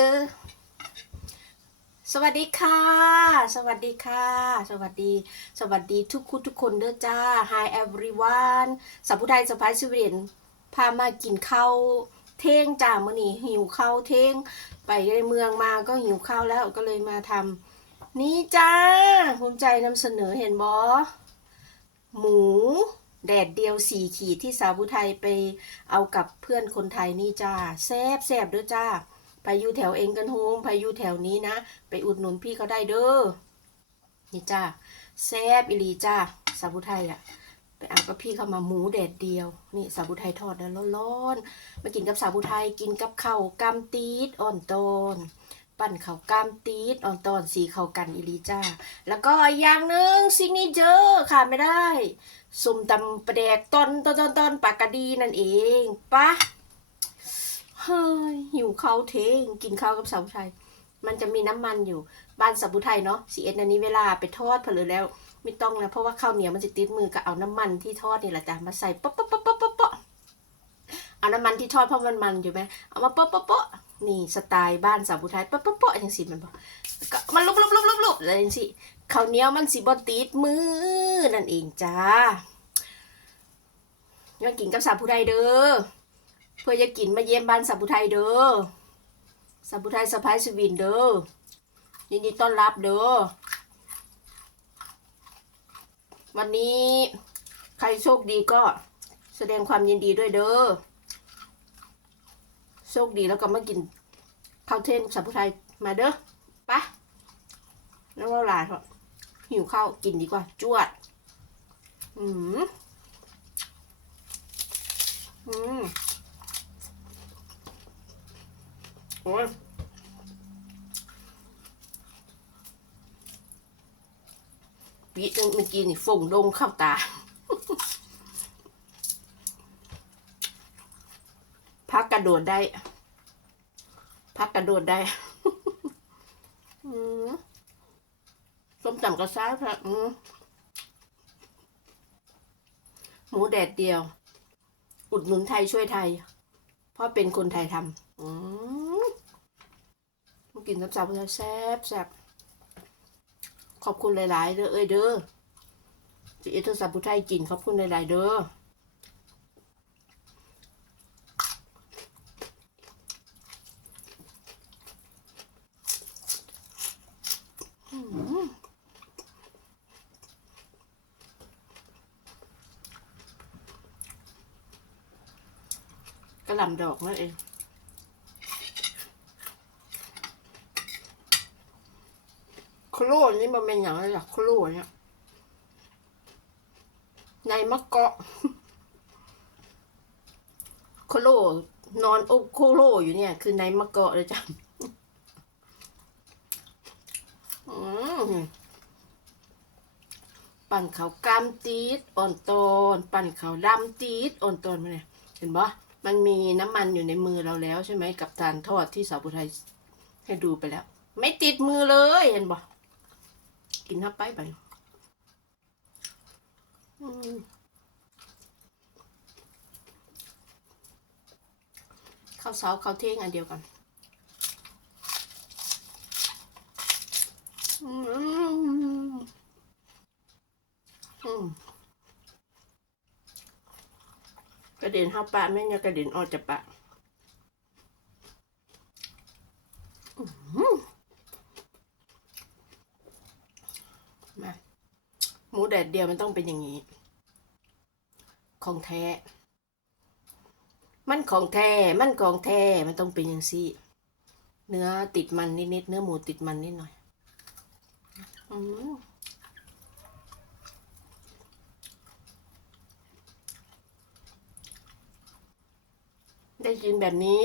ออ สวัสดีค่ะ สวัสดีค่ะ สวัสดี สวัสดีทุกคุณทุกคนเด้อจ้า Hi everyone สัมผู้ไทยสปายสวีเดนพามากินข้าวเท่งจ้ามื่อนี้หิวข้าวเท่ง ไปในเมืองมาก็หิวข้าวแล้วก็เลยมาทำนี่จ้าภูมิใจนำเสนอเห็นบอหมูแดดเดียวสี่ขีดที่สาวผู้ไทยไปเอากับเพื่อนคนไทยนี่จ้าแซบแซบเด้อจ้า ไปอยู่แถวเองกันโฮมไปอยู่แถวนี้นะ ไปอุดหนุนพี่เขาได้เด้อ นี่จ้าแซบอิลีจ้าสาวผู้ไทยอะไปเอากับพี่เขามาหมูแดดเดียว นี่สาวผู้ไทยทอดนะร้อนๆ มากินกับสาวผู้ไทยกินกับข้าวกำตีดอ่อนตอนปั่นข้าวกำตีดอ่อนตอนสีเข้ากันอิลีจ้า แล้วก็อย่างหนึ่งซิกเนเจอร์ขาดไม่ได้สุ่มตำปลาแดกตอนตอนตอนตอนปากกาดีนั่นเองปะ เฮ้ยหิวข้าวเทงกินข้าวกับสาวไทยมันจะมีน้ำมันอยู่ บ้านสับุไทยเนาะสีเอ็ดอันนี้เวลาไปทอดเผลอแล้ว ไม่ต้องนะเพราะว่าข้าวเหนียวมันจะติดมือก็เอาน้ำมันที่ทอดนี่แหละจ้ะมาใส่ป๊อปป๊อปป๊อปป๊อปป๊อปป๊อปเอาน้ำมันที่ทอดเพราะมันมันอยู่ไหมเอามาป๊อปป๊อปป๊อปนี่สไตล์บ้านสับุไทยป๊อปป๊อปป๊อปอย่างสิมันบอกมันลุบลุบลุบลุบลุบอะไรอย่างสิข้าวเหนียวมันสีบอติดมือนั่นเองจ้ายังกินกับสาวผู้ใดเด้อ เพื่อจะกินมาเยี่ยมบ้านสับปุไทยเด้อสับปุไทยสะพายสวินเด้อยินดีต้อนรับเด้อวันนี้ใครโชคดีก็แสดงความยินดีด้วยเด้อโชคดีแล้วก็มากินข้าวเทนสับปุไทยมาเด้อปะแล้วเราลาเถอะหิวข้าวกินดีกว่า จวด อืมอืม โอ้ยปีนึงเมื่อกี้นี่ฝงดงเข้าตา พักกระโดดได้ พักกระโดดได้ส้มตำกระซ้ายพระหมูแดดเดียว อุดหนุนไทยช่วยไทย เพราะเป็นคนไทยทำอืม กินซับๆแซ่บแซ่บขอบคุณหลาย ๆเด้อเอ้ยเด้อจะเอทรศัพท์ผู้ไทยกินขอบคุณหลาย ๆ เด้อกระลำดอกนั่นเอง โคโลนี่มันเป็นอย่างไรล่ะโคโลเนี่ยในมะเกาะโคโลนอนโอโคโลอยู่เนี่ย คือในมะเกาะเลยจ้ะอืมปั่นเขากามตีดอ่อนตอนปั่นเขาดำตีดอ่อนตอนมาเนี่ยเห็นปะมันมีน้ำมันอยู่ในมือเราแล้วใช่ไหมกับทานทอดที่สาวบุไทยให้ดูไปแล้ว ไม่ติดมือเลยเห็นปะ กินทับไปไปอืมข้าวเสาข้าวเท่งอันเดียวกันอืมอืมกระเด็นเข้าปากแม่เนี่ยกระเด็นออกจากปากอื้อหือ มาหมู แดดเดียวมันต้องเป็นอย่างนี้ ของแท้ มันของแท้ มันของแท้ มันต้องเป็นอย่างซี่ เนื้อติดมันนิดๆ เนื้อหมูติดมันนิดหน่อยอมได้กินแบบนี้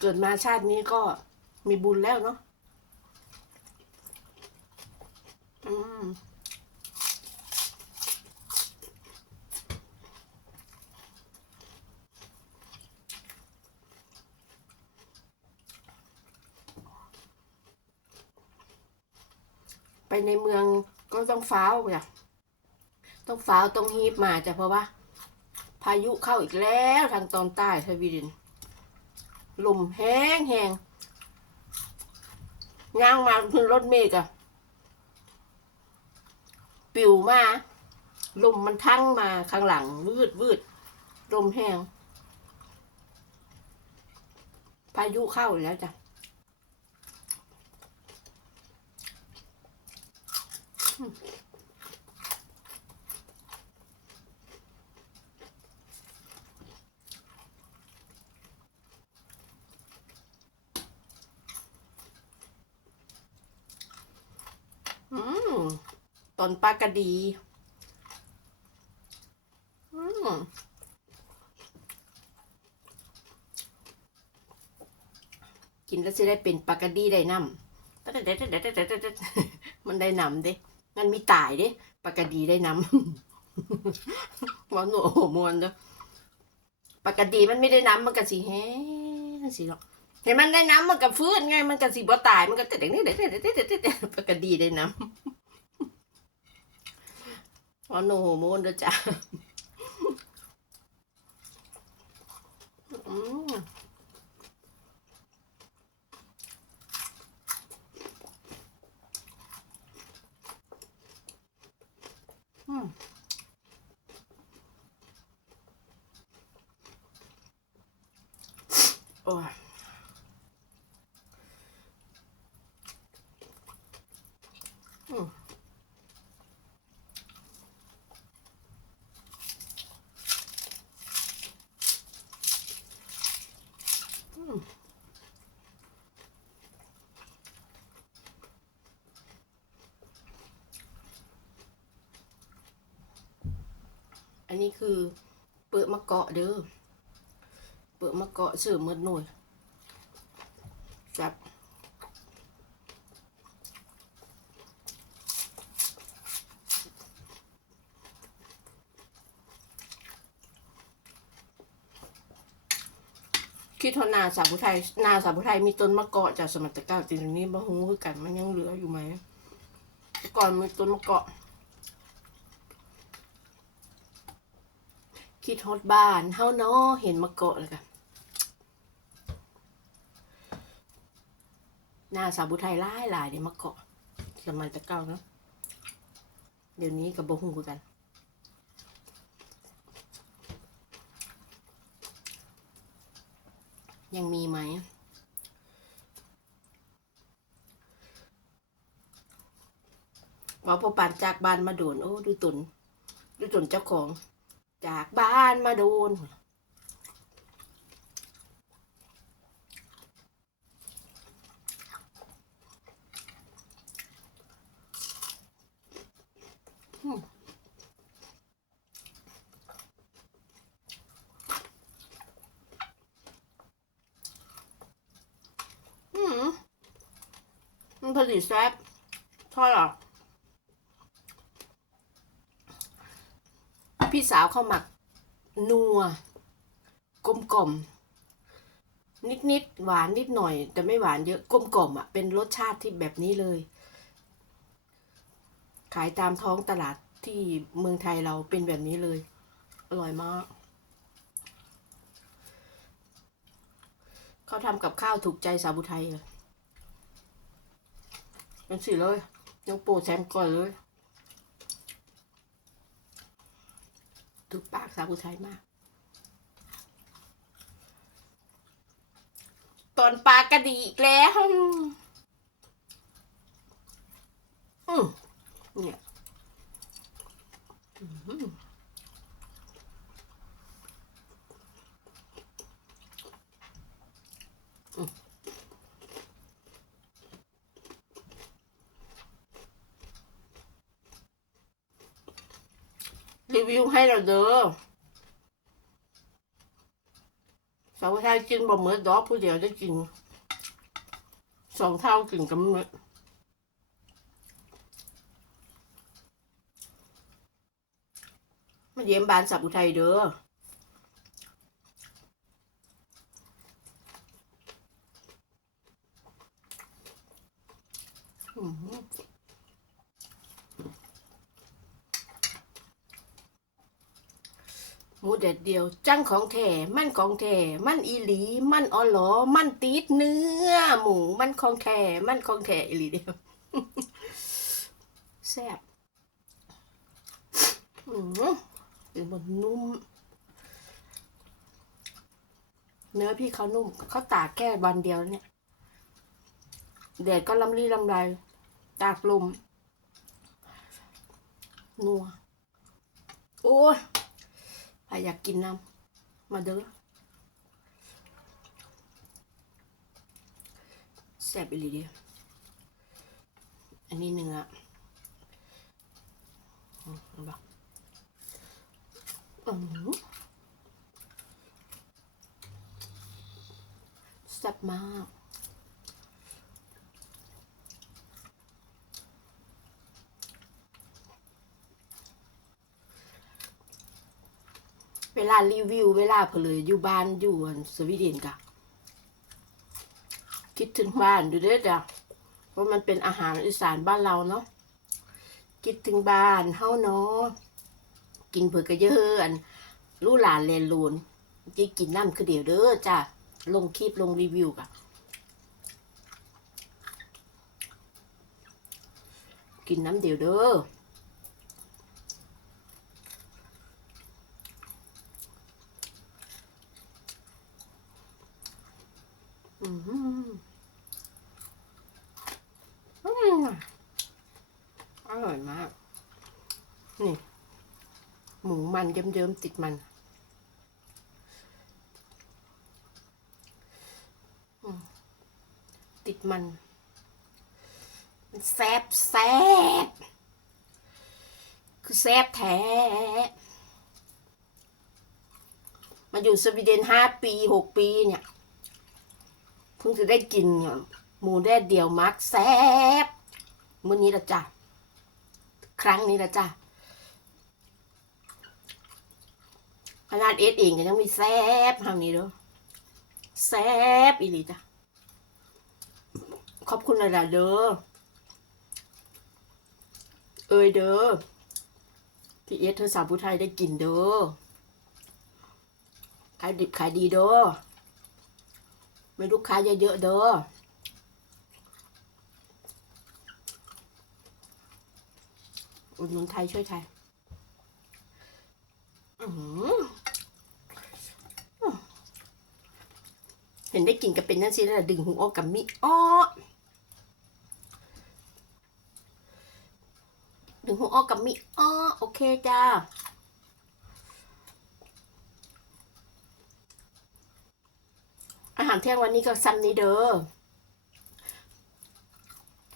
เกิดมาชาตินี้ก็มีบุญแล้วเนาะอืม ไปในเมืองก็ต้องฟ้าวจ้ะต้องฟ้าวต้องฮีบมาจ้ะเพราะว่า พายุเข้าอีกแล้วทางตอนใต้ทวีดินลมแห้งแห้งย่างมาขึ้นรถเมล์กะปิวมาลมมันทั้งมาข้างหลัง วืดวืดลมแห้ง พายุเข้าอีกแล้วจ้ะ อืม ตอนปลากระดีอืมกินแล้วจะได้เป็นปลากระดีได้น้ำแต่แต่แต่แต่แต่มันได้น้ำเด้มันมีตายเด้ปลากระดีได้น้ำมันโอ้โหมวนเด้อปลากระดีมันไม่ได้น้ำมันก็สิแห้งสิหรอก เห็นมันได้น้ำมันก็ฟื้นไง มันก็สิบ่ตาย มันก็เด็กนี่เด็กเด็กเด็กเด็กเด็กปกติได้น้ำ อ๋อโนโฮโมนด้อจ้ะอืมอืมโอ้ย อืมอืมอั นี้คือเปิดมะเกาะเด้อ เปิดมะเกาะเสือมืดหน่วยจับคิดว่านาสาวผู้ไทยนาสาวผู้ไทยมีต้นมะกอกจากสมัยตะเก้าจริงๆนี้บ่ฮู้คือกันมันยังเหลืออยู่ไหมก่อนมีต้นมะกอก คิดฮอดบ้านเฮาเนาะเห็นมะกอกแล้วกันนาสาวผู้ไทยหลายหลายเดี๋ยวมะกอกสมัยตะเก้าเนาะเดี๋ยวนี้กับบ่ฮู้คือกันยังมีไหม ว่าพอปานจากบ้านมาโดน โอ้ ดูตุน ดูตุนเจ้าของ จากบ้านมาโดน อืมอืมมันผลิตแซ่บทอดหรอ พี่สาวเข้าหมัก นัว กลมกล่อมนิดนิดๆหวานนิดหน่อย แต่ไม่หวานเยอะกลมกล่อมอะเป็นรสชาติที่แบบนี้เลย ขายตามท้องตลาดที่เมืองไทยเราเป็นแบบนี้เลย อร่อยมากเขาทำกับข้าวถูกใจสาวบุไทยเลยเป็นสิเลยยกโปรแซมก่อนเลย ถูกปากสาวบุไทยมาก ตอนปลากระดีอีกแล้วอืมเนี่ยอืมอืมรีวิวให้เราเด้อสาวไทยกินบ่เหมือนดอกผู้เดียวได้กินสองเท่ากินกันเลยมาเยี่ยมบ้านสับอุทัยเด้อม หมู เดียว จังของแท้มันของแท้มันอีหลี มันออหลอ มันติดเนื้อ หมู มันของแท้มันของแท้อีหลีเดียวแซ่บอืมเป็นบนนุ่ม เนื้อพี่เขานุ่ม เขาตากแค่วันเดียวเนี่ยแดดก็ลำรีลำไรตากลมนัว โอ้ย ใครอยากกินน้ำมาเด้อแซ่บอีหลีเดียวอันนี้เนื้ออืมเอาบ่อืมแซ่บมาก เวลารีวิว เวลาเพนเลยอยู่บ้านอยู่อันสวีเดนกะคิดถึงบ้านดูเด้อจ้ะเพราะมันเป็นอาหารอีสานบ้านเราเนาะคิดถึงบ้านเฮาเนาะกินเผือกระเยอะอันลูกหลานเลนลูนจีกินน้ำคือเดี๋ยวเด้อจ้ะลงคลิปลงรีวิวกะกินน้ำเดี๋ยวเด้อ อร่อยมาก นี่ หมูมันเยิ้มๆติดมันติดมัน มันแซบแซบคือแซบแท้ มาอยู่สวีเดนห้าปีหกปีเนี่ย เพิ่งจะได้กินหมูแดดเดียวมักแซบมื้อนี้ละจ้ะครั้งนี้ละจ้ะขนาดเอสเองก็ยังมีแซบทางนี้ด้อแซบอีหลีจ้ะขอบคุณหลายๆเด้อเอ้ยเด้อที่เอสเธอสาวผู้ไทยได้กินเด้อขายดิบขายดีเด้อ มีลูกค้าเยอะๆเด้ออุดหนุนไทยช่วยไทยเห็นได้กินกับเป็นนั่นสิแล้วดึงหูออกกับมิอ้อดึงหูออกกับมิอ้อโอเคจ้า อา หารเที่ยงวันนี้ก็ซ้ำนี้เด้อ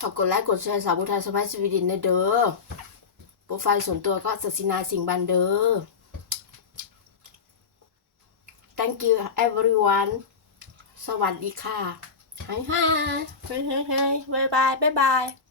ฝากกดไลค์กดแชร์สาวบุทาสบายสวีดินนะเด้อ โปรไฟล์ส่วนตัวก็ศสินาสิงบันเด้อ thank you everyone สวัสดีค่ะ hi hi hi hi hi bye bye bye bye